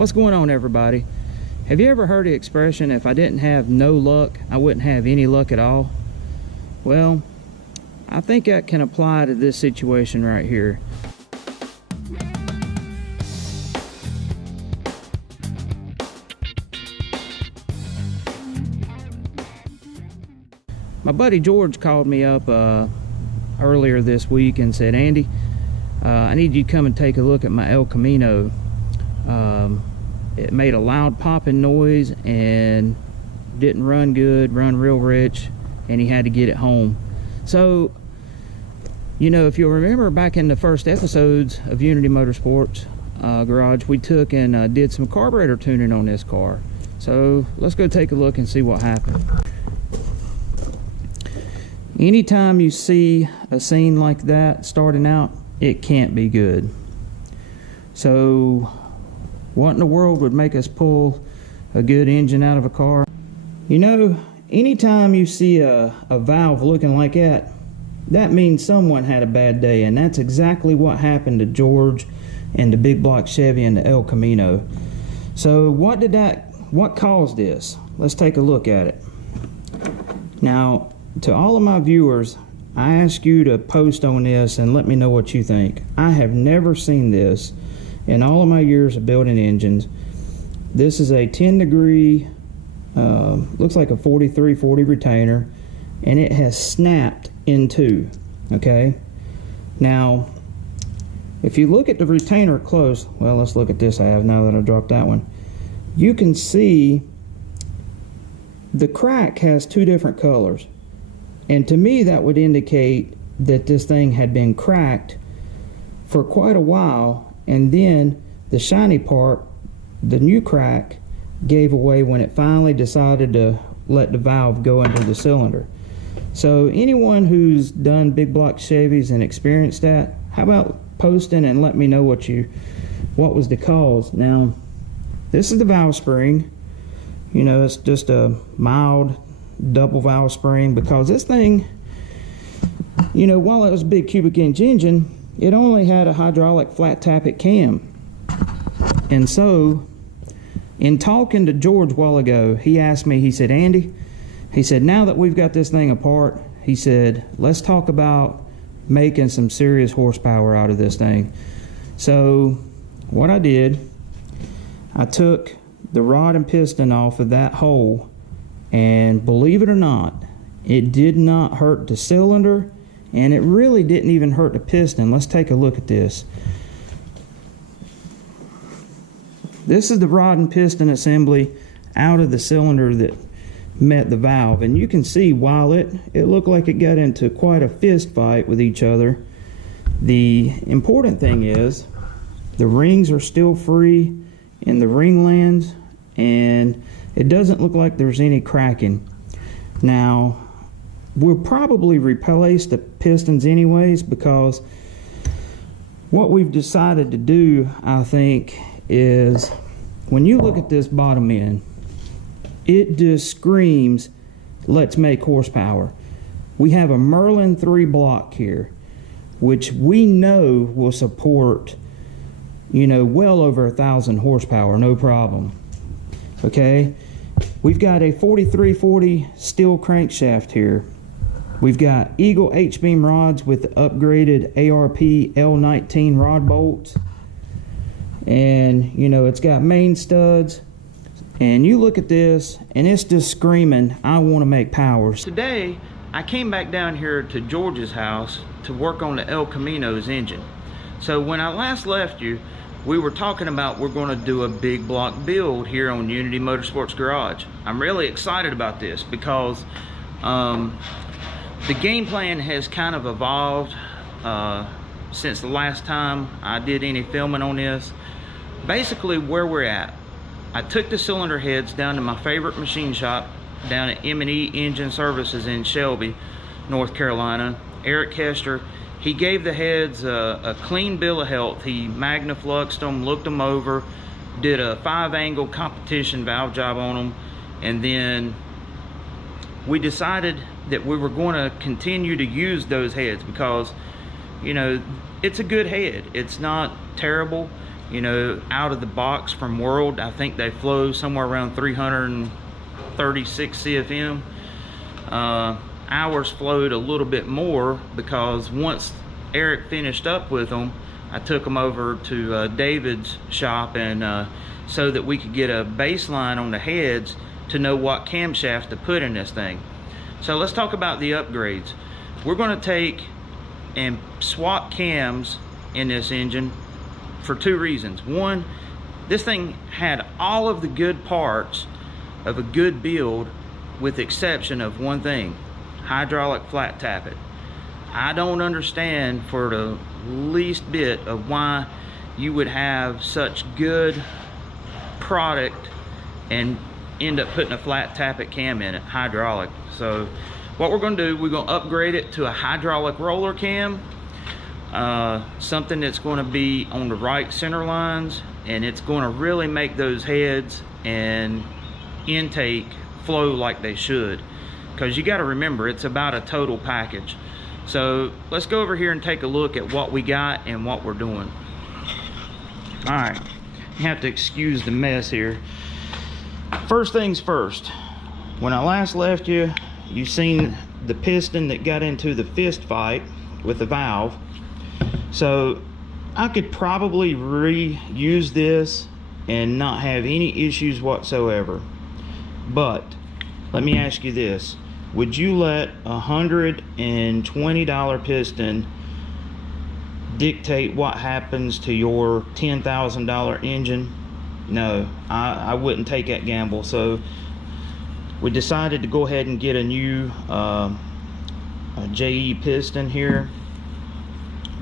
What's going on, everybody? Have you ever heard the expression, if I didn't have no luck, I wouldn't have any luck at all? Well, I think that can apply to this situation right here. My buddy George called me up earlier this week and said, Andy, I need you to come and take a look at my El Camino. It made a loud popping noise and didn't run good, run real rich, and he had to get it home. So, you know, if you'll remember back in the first episodes of Unity Motorsports Garage, we took and did some carburetor tuning on this car. So let's go take a look and see what happened. Anytime you see a scene like that starting out, it can't be good. So what in the world would make us pull a good engine out of a car? You know, anytime you see a valve looking like that, that means someone had a bad day, and that's exactly what happened to George and the big block Chevy and the El Camino. So what caused this? Let's take a look at it. Now, to all of my viewers, I ask you to post on this and let me know what you think. I have never seen this in all of my years of building engines. This is a 10-degree, looks like a 4340 retainer, and it has snapped in two, okay? Now, if you look at the retainer close, well, let's look at this I have now that I dropped that one. You can see the crack has two different colors. And to me, that would indicate that this thing had been cracked for quite a while, and then the shiny part, the new crack, gave away when it finally decided to let the valve go into the cylinder. So anyone who's done big block Chevys and experienced that, how about posting and let me know what was the cause. Now, this is the valve spring. You know, it's just a mild double valve spring, because this thing, you know, while it was a big cubic inch engine, it only had a hydraulic flat tappet cam. And so in talking to George a while ago, he asked me, he said, Andy, he said, now that we've got this thing apart, he said, let's talk about making some serious horsepower out of this thing. So what I did, I took the rod and piston off of that hole, and believe it or not, it did not hurt the cylinder, and it really didn't even hurt the piston. Let's take a look at this. This is the rod and piston assembly out of the cylinder that met the valve, and you can see while it looked like it got into quite a fist fight with each other, the important thing is the rings are still free in the ring lands, and it doesn't look like there's any cracking. Now, we'll probably replace the pistons anyways, because what we've decided to do, I think, is when you look at this bottom end, it just screams, let's make horsepower. We have a Merlin 3 block here, which we know will support, you know, well over 1,000 horsepower, no problem. Okay, we've got a 4340 steel crankshaft here. We've got Eagle H-beam rods with the upgraded ARP L19 rod bolts, and you know, it's got main studs. And you look at this and it's just screaming, I want to make power. Today I came back down here to George's house to work on the El Camino's engine. So when I last left you, we were talking about we're going to do a big block build here on Unity Motorsports Garage. I'm really excited about this because the game plan has kind of evolved since the last time I did any filming on this. Basically where we're at, I took the cylinder heads down to my favorite machine shop down at M&E Engine Services in Shelby, North Carolina. Eric Kester, he gave the heads a clean bill of health. He magnafluxed them, looked them over, did a 5-angle competition valve job on them, and then we decided that we were going to continue to use those heads because, you know, it's a good head. It's not terrible, You know, out of the box from World, I think they flow somewhere around 336 CFM. Ours flowed a little bit more because once Eric finished up with them, I took them over to David's shop, and so that we could get a baseline on the heads to know what camshaft to put in this thing. So let's talk about the upgrades. We're going to take and swap cams in this engine for two reasons. One, this thing had all of the good parts of a good build, with the exception of one thing: hydraulic flat tappet. I don't understand for the least bit of why you would have such good product and end up putting a flat tappet cam in it, hydraulic. So what we're going to do, we're going to upgrade it to a hydraulic roller cam, something that's going to be on the right center lines, and it's going to really make those heads and intake flow like they should, because you got to remember, it's about a total package. So let's go over here and take a look at what we got and what we're doing. All right, you have to excuse the mess here. First things first, when I last left you, you seen the piston that got into the fist fight with the valve. So I could probably reuse this and not have any issues whatsoever. But let me ask you this: would you let $120 piston dictate what happens to your $10,000 engine? No, I wouldn't take that gamble. So we decided to go ahead and get a new JE piston here.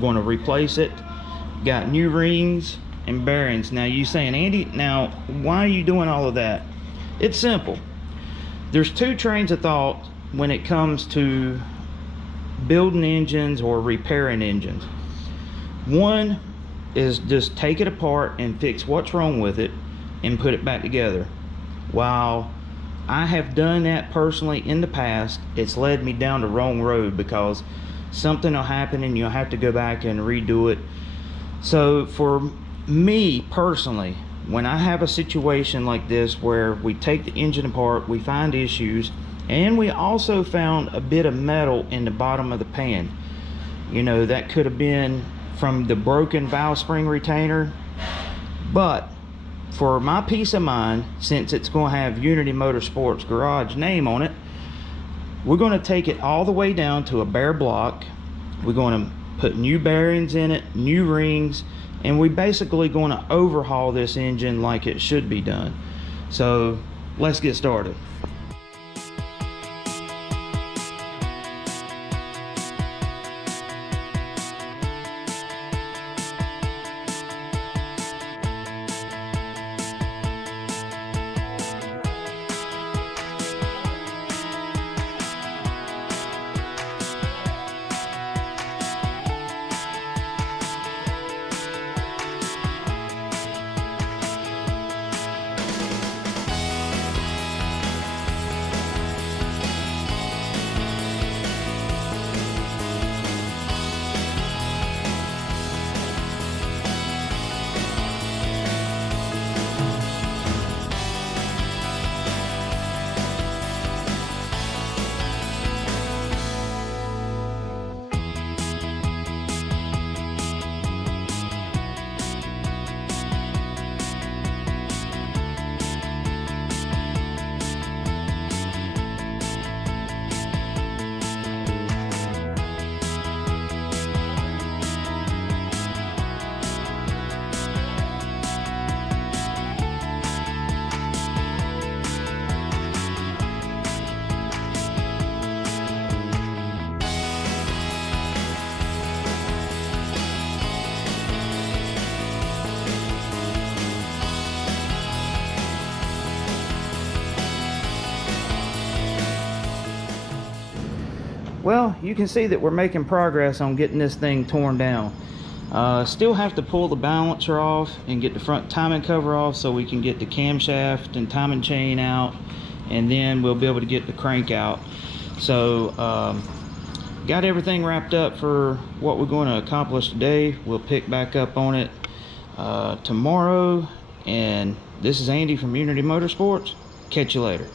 Going to replace it. Got new rings and bearings. Now you saying, Andy, now why are you doing all of that? It's simple. There's two trains of thought when it comes to building engines or repairing engines. One is just take it apart and fix what's wrong with it and put it back together. While I have done that personally in the past, it's led me down the wrong road, because something will happen and you'll have to go back and redo it. So for me personally, when I have a situation like this where we take the engine apart, we find issues, and we also found a bit of metal in the bottom of the pan. You know, that could have been from the broken valve spring retainer. But for my peace of mind, since it's going to have Unity Motorsports garage name on it, we're going to take it all the way down to a bare block. We're going to put new bearings in it, new rings, and we're basically going to overhaul this engine like it should be done. So let's get started. Well, you can see that we're making progress on getting this thing torn down. Still have to pull the balancer off and get the front timing cover off so we can get the camshaft and timing chain out, and then we'll be able to get the crank out. So got everything wrapped up for what we're going to accomplish today. We'll pick back up on it tomorrow. And this is Andy from Unity Motorsports. Catch you later.